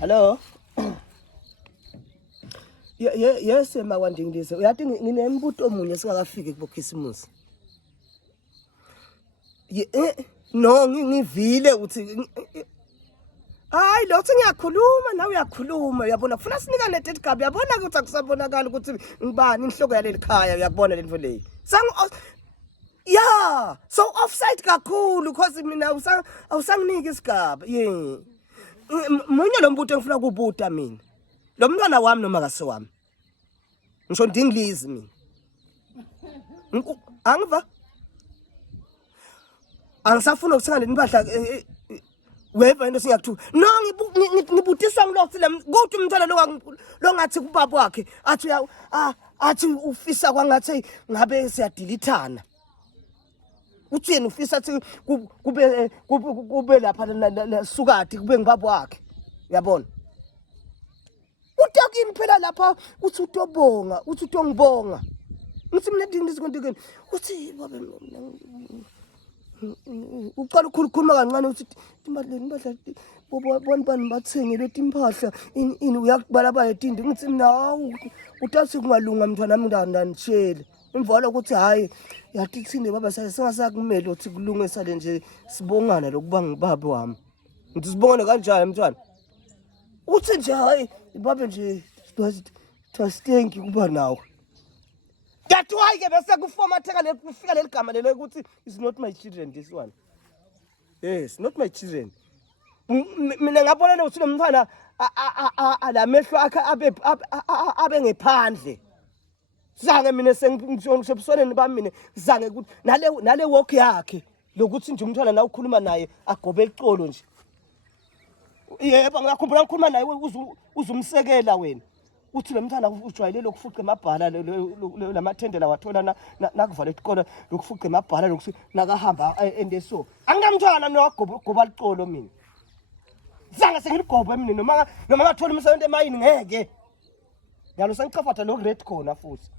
Hello. Yes makwandingilise. Uyathi nginembuto omunye singakafiki kubokhisimusi. No ngivile uthi hayi lo uthi ngiyakhuluma nawe uyakhuluma uyabona kufuna sinika le date card uyabona ukuthi akusabonakala ukuthi ngibani inhloko yaleli khaya uyakubona le nto leyi. Yeah, so offside kakhulu because mina awusanginiki isigaba. Yeah. Munye lo mbuto engifuna kubuta mina. Lo mntwana wami noma akase wami. Ngisho ndingilizi mina. Angiva? Angisafuna ukuthenga le mpahla weva into singakuthu. No ngibutiswa ngilokho le kuthi umntwana lo ngathi kubaba wakhe athi ufisa kwangathi ngabe siyadilithana. Uthi yena ufisa athi kube lapha la sukati kube ngibaba wakhe. Uyabona? Utokini phela lapha uthi utobonga, uthi utongibonga. Ngithi mina ndingizikondikeni. Uthi babe uqala ukukhuluma kancane uthi impahla bona bani bathengele impahla ini uyakubala bayetindi ngithi nawu utathi kungalunga mntwana nami ndanitshele imvalo ukuthi hayi yathi thinde baba singasakumele uthi kulungisa le nje sibongana lokuba ngibaba wami ngithi sibongane kanjani mntwana uthi nje hayi baba nje thank kuba nawe. That's why ke bese kuformateka le kufika le ligama lelo ukuthi is not my children this one. Yes, not my children. Mina ngabona le uthi nomntwana alamehlo akhe abe ngephandle. Zange mina sengishobusoneni bami mina zange ukuthi nale walk yakhe lokuthi nje umntwana na ukhuluma naye agobe icolo nje. Yebo ngakhumbula ukukhuluma naye uzumsekela wena. Uthi lo mntwana ujwayelele ukufuqa emabhala lamathendela wathola nakuvala isikole lokufuqa emabhala lokuthi nakahamba endeso anginamntwana mina wagoba licolo mina zange sengiligobe mina noma ngathola umsebenzi emayini ngeke yalo sengichafatha lo red khona futhi